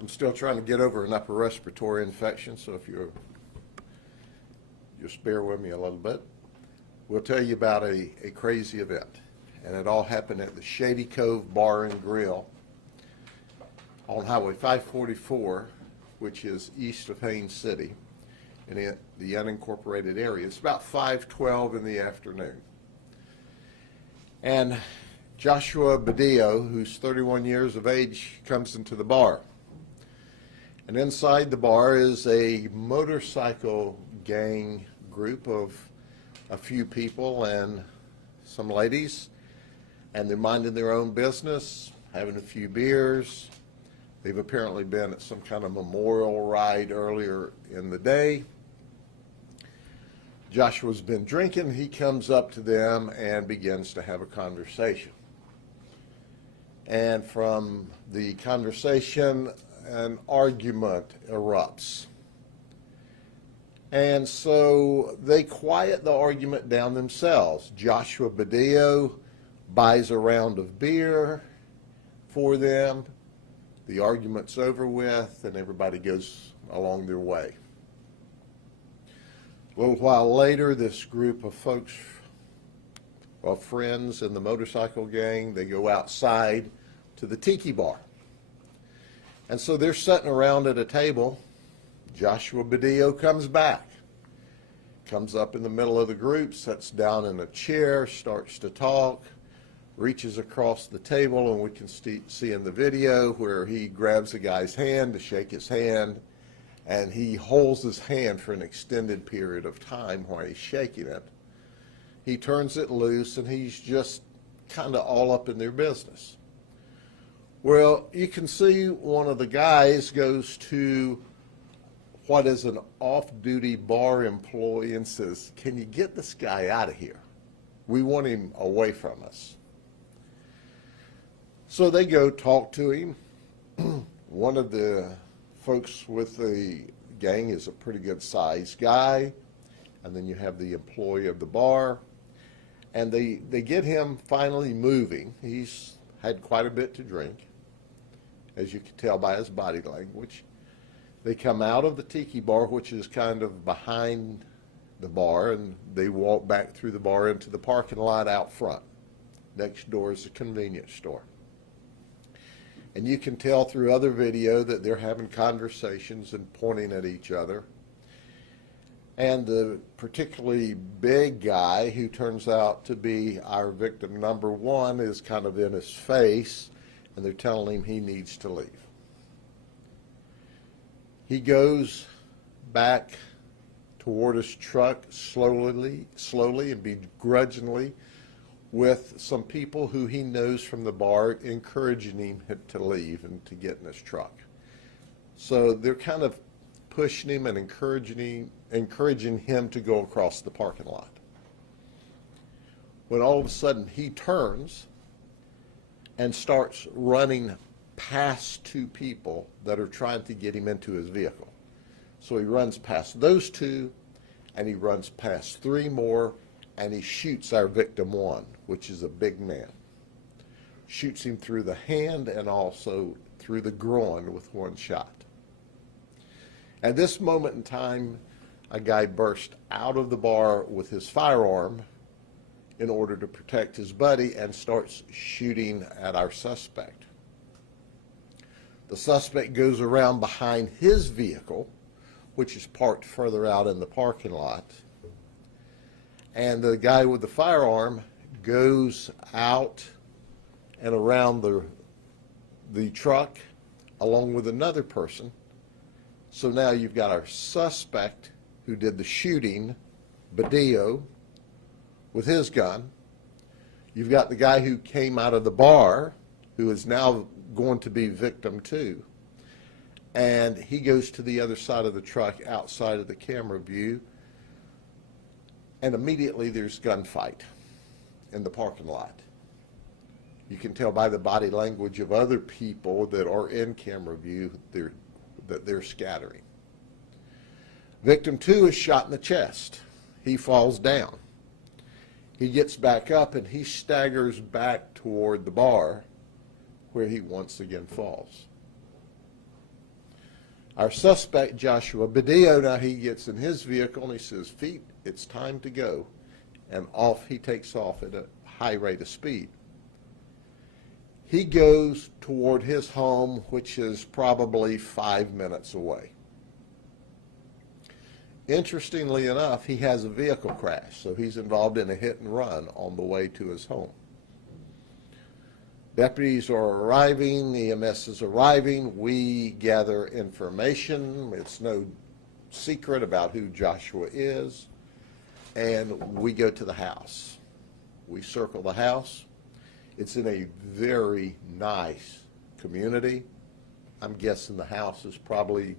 I'm still trying to get over an upper respiratory infection, so if you'll just bear with me a little bit. We'll tell you about a crazy event, and it all happened at the Shady Cove Bar and Grill on Highway 544, which is east of Haines City in the unincorporated area. It's about 5:12 in the afternoon. And Joshua Badillo, who's 31 years of age, comes into the bar. And inside the bar is a motorcycle gang group of a few people and some ladies, and they're minding their own business, having a few beers. They've apparently been at some kind of memorial ride earlier in the day. Joshua's been drinking. He comes up to them and begins to have a conversation. And from the conversation, an argument erupts. And so they quiet the argument down themselves. Joshua Badillo buys a round of beer for them. The argument's over with, and everybody goes along their way. A little while later, this group of folks, well, friends in the motorcycle gang, they go outside to the tiki bar. And so they're sitting around at a table. Joshua Badillo comes back, comes up in the middle of the group, sits down in a chair, starts to talk, reaches across the table, and we can see in the video where he grabs a guy's hand to shake his hand, and he holds his hand for an extended period of time while he's shaking it. He turns it loose, and he's just kind of all up in their business. Well, you can see one of the guys goes to what is an off-duty bar employee and says, "Can you get this guy out of here? We want him away from us." So they go talk to him. One of the folks with the gang is a pretty good sized guy, and then you have the employee of the bar, and they get him finally moving. He's had quite a bit to drink, as you can tell by his body language. They come out of the tiki bar, which is kind of behind the bar, and they walk back through the bar into the parking lot out front. Next door is a convenience store. And you can tell through other video that they're having conversations and pointing at each other. And the particularly big guy, who turns out to be our victim number one, is kind of in his face, and they're telling him he needs to leave. He goes back toward his truck slowly and begrudgingly, with some people who he knows from the bar encouraging him to leave and to get in his truck. So they're kind of pushing him and encouraging him to go across the parking lot. When all of a sudden he turns and starts running past two people that are trying to get him into his vehicle. So he runs past those two, and he runs past three more, and he shoots our victim one, which is a big man. Shoots him through the hand and also through the groin with one shot. At this moment in time, a guy burst out of the bar with his firearm in order to protect his buddy and starts shooting at our suspect. The suspect goes around behind his vehicle, which is parked further out in the parking lot, and the guy with the firearm goes out and around the truck along with another person. So now you've got our suspect who did the shooting, Badillo, with his gun. You've got the guy who came out of the bar, who is now going to be victim two. And he goes to the other side of the truck outside of the camera view, and immediately there's gunfight in the parking lot. You can tell by the body language of other people that are in camera view that they're scattering. Victim two is shot in the chest. He falls down. He gets back up and he staggers back toward the bar where he once again falls. Our suspect, Joshua Badillo, now he gets in his vehicle and he says, "Feet, it's time to go." And off he takes off at a high rate of speed. He goes toward his home, which is probably 5 minutes away. Interestingly enough, he has a vehicle crash, so he's involved in a hit and run on the way to his home. Deputies are arriving, EMS is arriving, we gather information, it's no secret about who Joshua is, and we go to the house. We circle the house. It's in a very nice community. I'm guessing the house is probably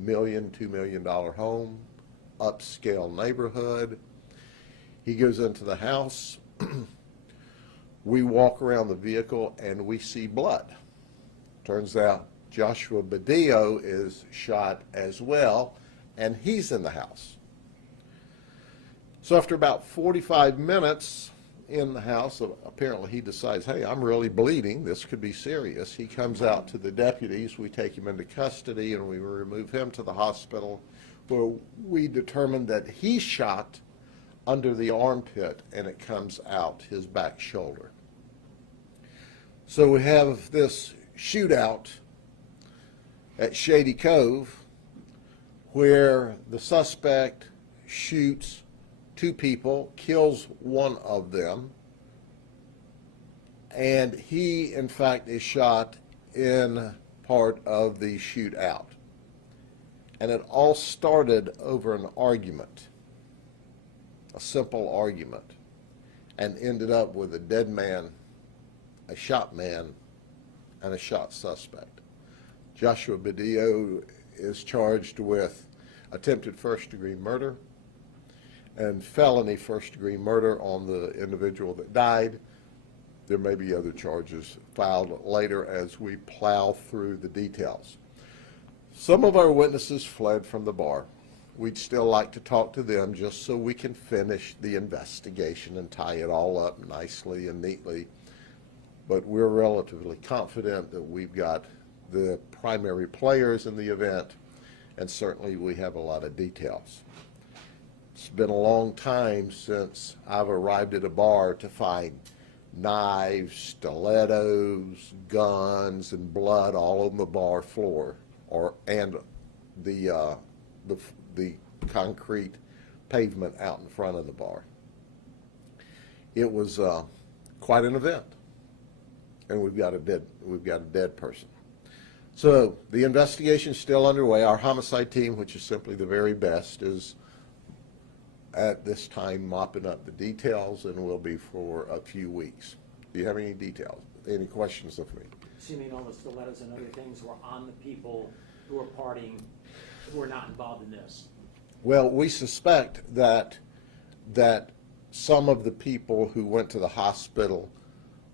$1 million, $2 million home, upscale neighborhood. He goes into the house. We walk around the vehicle and we see blood. Turns out Joshua Badillo is shot as well, and he's in the house. So after about 45 minutes in the house, apparently he decides, hey, I'm really bleeding. This could be serious. He comes out to the deputies. We take him into custody and we remove him to the hospital, where we determine that he shot under the armpit and it comes out his back shoulder. So we have this shootout at Shady Cove where the suspect shoots 2 people, kills one of them, and he, in fact, is shot in part of the shootout. And it all started over an argument, a simple argument, and ended up with a dead man, a shot man, and a shot suspect. Joshua Badillo is charged with attempted first-degree murder and felony first-degree murder on the individual that died. There may be other charges filed later as we plow through the details. Some of our witnesses fled from the bar. We'd still like to talk to them just so we can finish the investigation and tie it all up nicely and neatly. But we're relatively confident that we've got the primary players in the event, and certainly we have a lot of details. It's been a long time since I've arrived at a bar to find knives, stilettos, guns, and blood all on the bar floor, and the concrete pavement out in front of the bar. It was quite an event, and we've got a dead person. So the investigation is still underway. Our homicide team, which is simply the very best, is at this time mopping up the details and will be for a few weeks. Do you have any details, any questions of me? Assuming all the stilettos and other things were on the people who are partying, who are not involved in this? Well, we suspect that some of the people who went to the hospital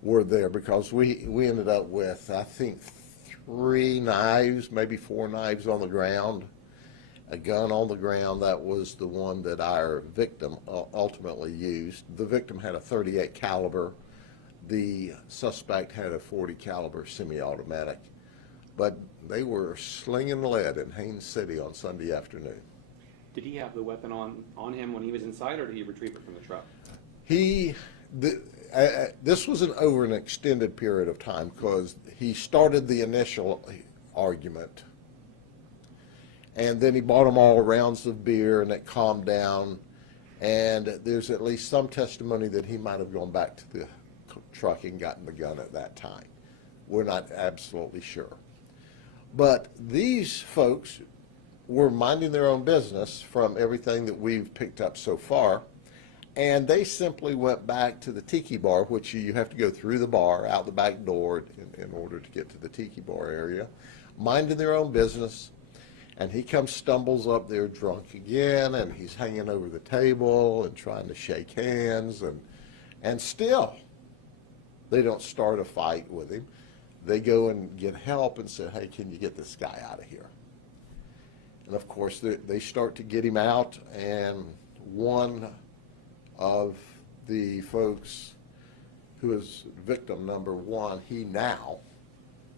were there, because we ended up with, I think, 3 knives, maybe 4 knives on the ground, a gun on the ground. That was the one that our victim ultimately used. The victim had a .38 caliber. The suspect had a .40 caliber semi-automatic. But they were slinging lead in Haines City on Sunday afternoon. Did he have the weapon on him when he was inside, or did he retrieve it from the truck? This was over an extended period of time, because he started the initial argument, and then he bought them all rounds of beer, and it calmed down, and there's at least some testimony that he might have gone back to the truck and gotten the gun at that time. We're not absolutely sure. But these folks were minding their own business from everything that we've picked up so far, and they simply went back to the tiki bar, which you have to go through the bar, out the back door in order to get to the tiki bar area, minding their own business. And he stumbles up there drunk again, and he's hanging over the table and trying to shake hands, and still they don't start a fight with him. They go and get help and say, hey, can you get this guy out of here? And of course they start to get him out, and one of the folks who is victim number 1, he now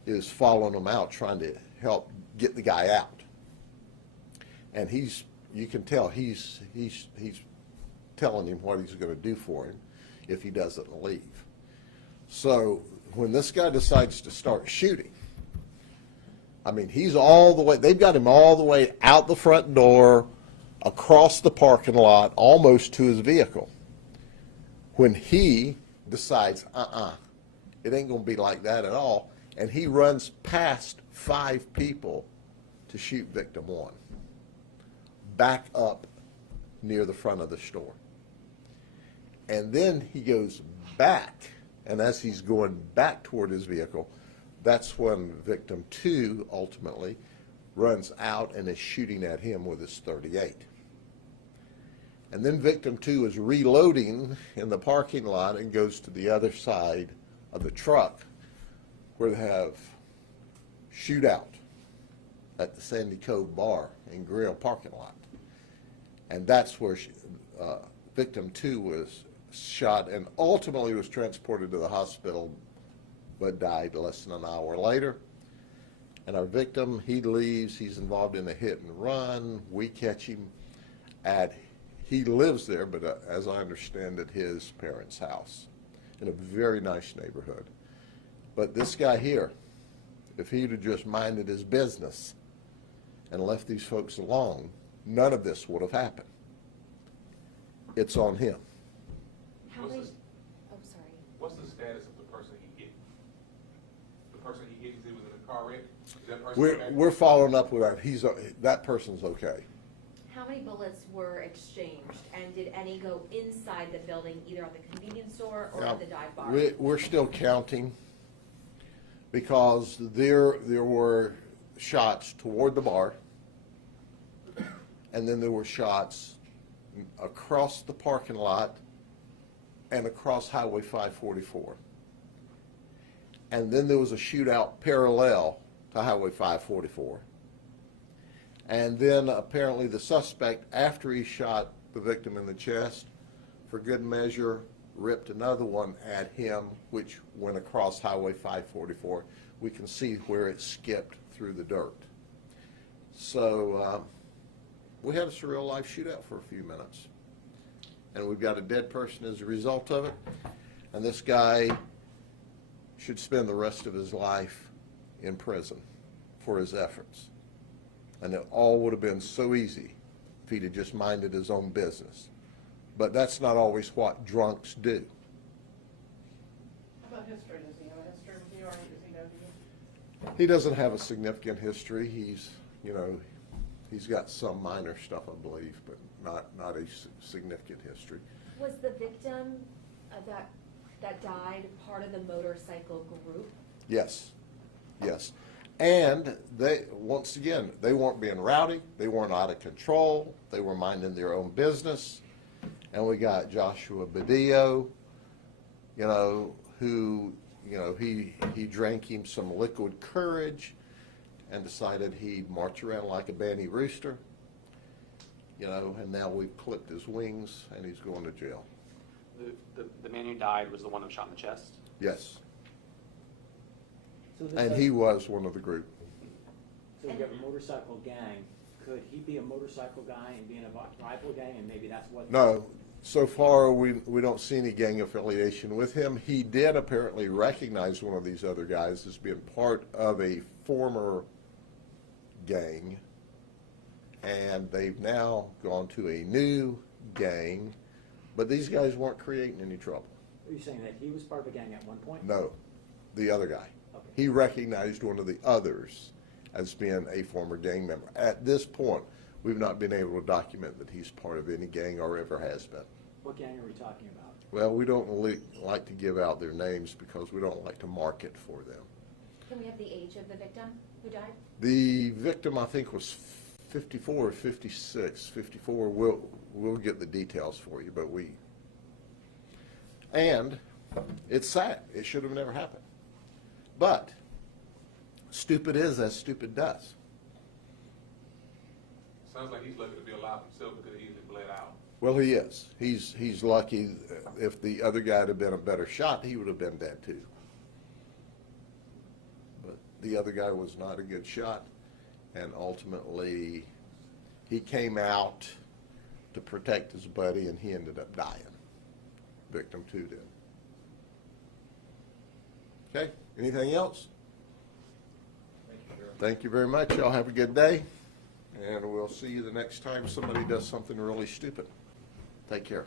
is following him out, trying to help get the guy out. And you can tell he's telling him what he's going to do for him if he doesn't leave. So when this guy decides to start shooting, I mean, he's all the way, they've got him all the way out the front door, across the parking lot, almost to his vehicle. When he decides, it ain't going to be like that at all, and he runs past 5 people to shoot victim 1, back up near the front of the store. And then he goes back, and as he's going back toward his vehicle, that's when victim 2 ultimately runs out and is shooting at him with his .38. And then victim 2 is reloading in the parking lot and goes to the other side of the truck where they have shootout at the Sandy Cove Bar and Grill parking lot. And that's where victim 2 was shot and ultimately was transported to the hospital but died less than an hour later. And our victim, he leaves, he's involved in a hit and run. We catch him he lives there, but as I understand it, his parents' house in a very nice neighborhood. But this guy here, if he'd have just minded his business and left these folks alone, none of this would have happened. It's on him. How many, oh, sorry. What's the status of the person he hit? The person he hit, he was in a car wreck? Is that person okay? We're following up with that. That person's okay. How many bullets were exchanged, and did any go inside the building, either at the convenience store or at the dive bar? We're still counting because there were shots toward the bar, and then there were shots across the parking lot and across Highway 544. And then there was a shootout parallel to Highway 544. And then apparently the suspect, after he shot the victim in the chest, for good measure, ripped another one at him, which went across Highway 544. We can see where it skipped through the dirt. So we had a surreal life shootout for a few minutes. And we've got a dead person as a result of it. And this guy should spend the rest of his life in prison for his efforts. And it all would have been so easy if he'd have just minded his own business. But that's not always what drunks do. How about history? Does he have a history with you, or does he know you? He doesn't have a significant history. He's got some minor stuff, I believe, but not a significant history. Was the victim that died part of the motorcycle group? Yes, yes. And once again, they weren't being rowdy. They weren't out of control. They were minding their own business. And we got Joshua Badillo, who, he drank him some liquid courage and decided he'd march around like a banty rooster, and now we've clipped his wings and he's going to jail. The man who died was the one that was shot in the chest? Yes. So this And does- he was one of the group. So you have a motorcycle gang. Could he be a motorcycle guy and be in a rival gang, and maybe that's what? No, so far we don't see any gang affiliation with him. He did apparently recognize one of these other guys as being part of a former gang, and they've now gone to a new gang, but these guys weren't creating any trouble. Are you saying that he was part of a gang at one point? No, the other guy. Okay. He recognized one of the others as being a former gang member. At this point, we've not been able to document that he's part of any gang or ever has been. What gang are we talking about? Well, we don't like to give out their names because we don't like to market for them. Can we have the age of the victim who died? The victim, I think, was 54 or 56. 54, we'll get the details for you, but and it's sad. It should have never happened. But stupid is as stupid does. Sounds like he's lucky to be alive himself because he easily bled out. Well, he is. He's lucky. If the other guy had been a better shot, he would have been dead too. But the other guy was not a good shot, and ultimately, he came out to protect his buddy, and he ended up dying. Victim 2 did. Okay, anything else? Thank you very much. Y'all have a good day, and we'll see you the next time somebody does something really stupid. Take care.